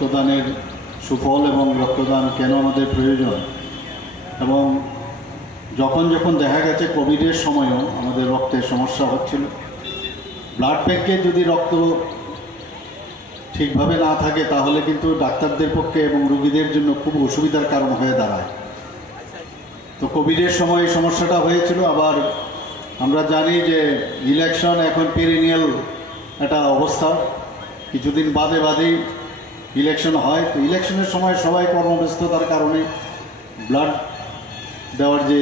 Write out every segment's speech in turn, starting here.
রক্তদানের সুফল এবং রক্তদান কেন আমাদের প্রয়োজন, এবং যখন যখন দেখা গেছে কোভিডের সময়ও আমাদের রক্তের সমস্যা হচ্ছিল, ব্লাড ব্যাঙ্কে যদি রক্ত ঠিকভাবে না থাকে তাহলে কিন্তু ডাক্তারদের পক্ষে এবং রোগীদের জন্য খুব অসুবিধার কারণ হয়ে দাঁড়ায়। তো কোভিডের সময় এই সমস্যাটা হয়েছিল। আবার আমরা জানি যে ইলেকশন এখন পেরিনিয়াল একটা অবস্থা, কিছুদিন বাদেই ইলেকশন হয়। তো ইলেকশনের সময় সবাই কর্মব্যস্ততার কারণে ব্লাড দেওয়ার যে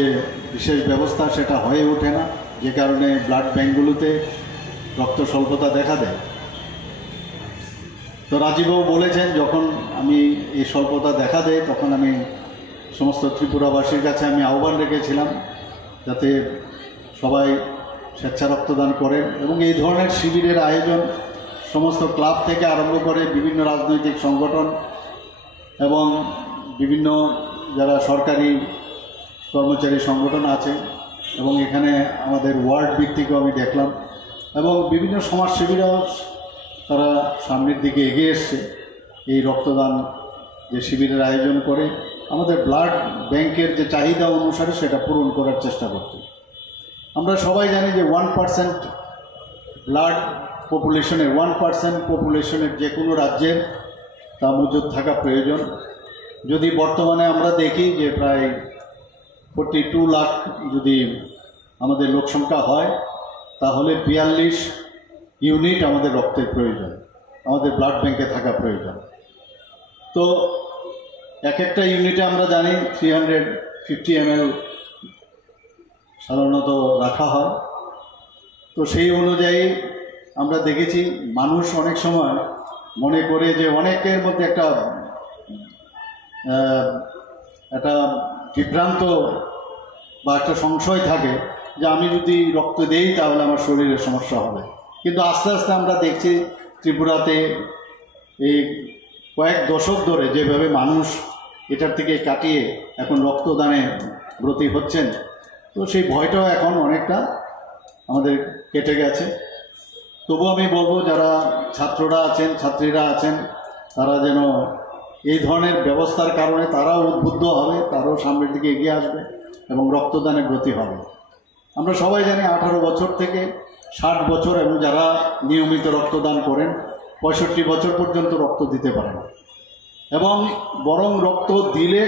বিশেষ ব্যবস্থা সেটা হয়ে ওঠে না, যে কারণে ব্লাড ব্যাঙ্কগুলোতে রক্ত স্বল্পতা দেখা দেয়। তো রাজীববাবু বলেছেন যখন আমি এই স্বল্পতা দেখা দেয় তখন আমি সমস্ত ত্রিপুরাবাসীর কাছে আমি আহ্বান রেখেছিলাম যাতে সবাই স্বেচ্ছা রক্তদান করেন, এবং এই ধরনের শিবিরের আয়োজন সমস্ত ক্লাব থেকে আরম্ভ করে বিভিন্ন রাজনৈতিক সংগঠন এবং বিভিন্ন যারা সরকারি কর্মচারী সংগঠন আছে, এবং এখানে আমাদের ওয়ার্ড ভিত্তিকও আমি দেখলাম, এবং বিভিন্ন সমাজসেবীরাও তারা সামনের দিকে এগিয়ে এসছে এই রক্তদান যে শিবিরের আয়োজন করে আমাদের ব্লাড ব্যাংকের যে চাহিদা অনুসারে সেটা পূরণ করার চেষ্টা করছে। আমরা সবাই জানি যে 1% ব্লাড পপুলেশনের 1% পপুলেশনের যে কোনো রাজ্যের তা মজুদ থাকা প্রয়োজন। যদি বর্তমানে আমরা দেখি যে প্রায় 42 লাখ যদি আমাদের লোকসংখ্যা হয় তাহলে 42 ইউনিট আমাদের রক্তের প্রয়োজন, আমাদের ব্লাড ব্যাংকে থাকা প্রয়োজন। তো এক একটা ইউনিটে আমরা জানি 350 ml সাধারণত রাখা হয়। তো সেই অনুযায়ী আমরা দেখেছি মানুষ অনেক সময় মনে করে যে অনেকের মধ্যে একটা বিভ্রান্ত বা একটা সংশয় থাকে যে আমি যদি রক্ত দেই তাহলে আমার শরীরের সমস্যা হবে। কিন্তু আস্তে আস্তে আমরা দেখছি ত্রিপুরাতে এই কয়েক দশক ধরে যেভাবে মানুষ এটার থেকে কাটিয়ে এখন রক্তদানে ব্রতী হচ্ছেন, তো সেই ভয়টাও এখন অনেকটা আমাদের কেটে গেছে। তবু আমি বলবো যারা ছাত্ররা আছেন, ছাত্রীরা আছেন, তারা যেন এই ধরনের ব্যবস্থার কারণে তারাও উদ্বুদ্ধ হবে, তারাও সামনের দিকে এগিয়ে আসবে এবং রক্তদানে ব্রতী হবে। আমরা সবাই জানি 18 বছর থেকে 60 বছর এবং যারা নিয়মিত রক্তদান করেন 65 বছর পর্যন্ত রক্ত দিতে পারেন, এবং বরং রক্ত দিলে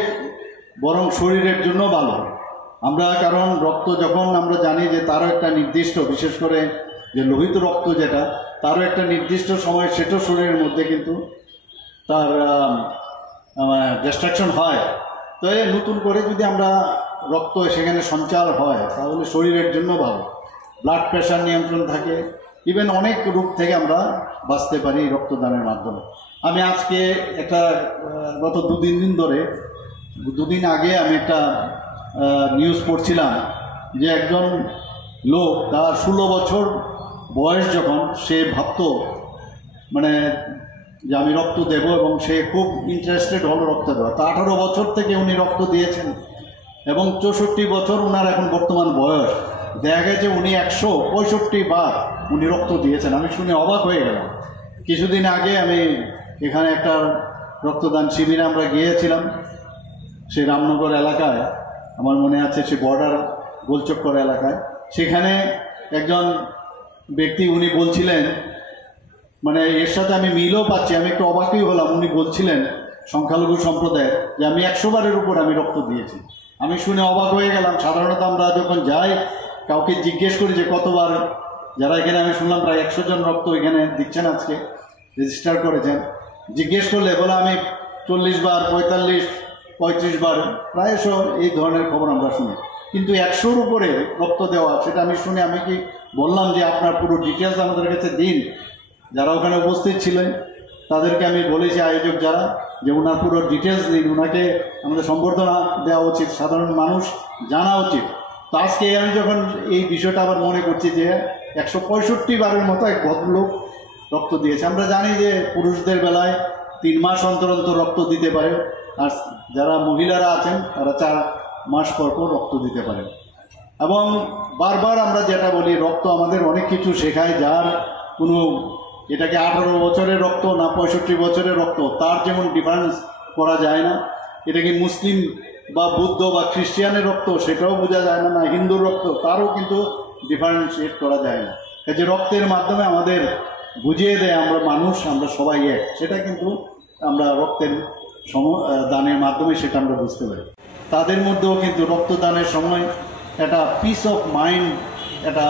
বরং শরীরের জন্য ভালো। আমরা কারণ রক্ত যখন আমরা জানি যে তারও একটা নির্দিষ্ট, বিশেষ করে যে লোহিত রক্ত যেটা, তারও একটা নির্দিষ্ট সময় সেটা শরীরের মধ্যে কিন্তু তার ডিস্ট্রাকশন হয়। তো নতুন করে যদি আমরা রক্ত সেখানে সঞ্চার হয় তাহলে শরীরের জন্য ভালো, ব্লাড প্রেশার নিয়ন্ত্রণ থাকে, ইভেন অনেক রোগ থেকে আমরা বাঁচতে পারি রক্তদানের মাধ্যমে। আমি আজকে একটা গত দুদিন আগে আমি একটা নিউজ পড়ছিলাম যে একজন লোক তার 16 বছর বয়স যখন সে ভাবতো মানে যে আমি রক্ত দেব, এবং সে খুব ইন্টারেস্টেড হলো রক্ত দেওয়া। তা 18 বছর থেকে উনি রক্ত দিয়েছেন এবং 64 বছর উনার এখন বর্তমান বয়স। দেখা গেছে উনি 165 বার উনি রক্ত দিয়েছেন। আমি শুনে অবাক হয়ে গেলাম। কিছুদিন আগে আমি এখানে একটা রক্তদান শিবিরে আমরা গিয়েছিলাম, সে রামনগর এলাকায়, আমার মনে আছে সে বর্ডার গোলচক্কর এলাকায়। সেখানে একজন ব্যক্তি উনি বলছিলেন, মানে এর সাথে আমি মিলও পাচ্ছি, আমি একটু অবাকই হলাম। উনি বলছিলেন সংখ্যালঘু সম্প্রদায়ের যে আমি 100 বারের উপর আমি রক্ত দিয়েছি। আমি শুনে অবাক হয়ে গেলাম। সাধারণত আমরা যখন যাই কাউকে জিজ্ঞেস করি যে কতবার, যারা এখানে আমি শুনলাম প্রায় 100 জন রক্ত এখানে দিচ্ছেন, আজকে রেজিস্টার করেছেন, জিজ্ঞেস করলে বলে আমি 40 বার, 45, 35 বার প্রায়শ এই ধরনের খবর আমরা শুনি। কিন্তু 100-র উপরে রক্ত দেওয়া, সেটা আমি শুনে আমি কি বললাম যে আপনার পুরো ডিটেলস আমাদের কাছে দিন। যারা ওখানে উপস্থিত ছিলেন তাদেরকে আমি বলেছি, আয়োজক যারা, যে ওনার পুরো ডিটেলস দিন, ওনাকে আমাদের সম্বর্ধনা দেওয়া উচিত, সাধারণ মানুষ জানা উচিত। তো আজকে আমি যখন এই বিষয়টা আবার মনে করছি যে 165 বারের মতো এক ভদ্রলোক রক্ত দিয়েছে। আমরা জানি যে পুরুষদের বেলায় 3 মাস অন্তর অন্তর রক্ত দিতে পারে, আর যারা মহিলারা আছেন তারা 4 মাস পর পর রক্ত দিতে পারেন। এবং বারবার আমরা যেটা বলি, রক্ত আমাদের অনেক কিছু শেখায়, যার কোনো এটাকে 18 বছরের রক্ত না 65 বছরের রক্ত, তার যেমন ডিফারেন্স করা যায় না। এটা কি মুসলিম বা বুদ্ধ বা খ্রিস্টানের রক্ত সেটাও বোঝা যায় না, না হিন্দুর রক্ত, তারও কিন্তু ডিফারেন্সিয়েট করা যায় না। যে রক্তের মাধ্যমে আমাদের বুঝিয়ে দেয় আমরা মানুষ, আমরা সবাই এক, সেটা কিন্তু আমরা রক্তের দানের মাধ্যমে সেটা আমরা বুঝতে পারি। তাদের মধ্যেও কিন্তু রক্তদানের সময় একটা পিস অফ মাইন্ড, একটা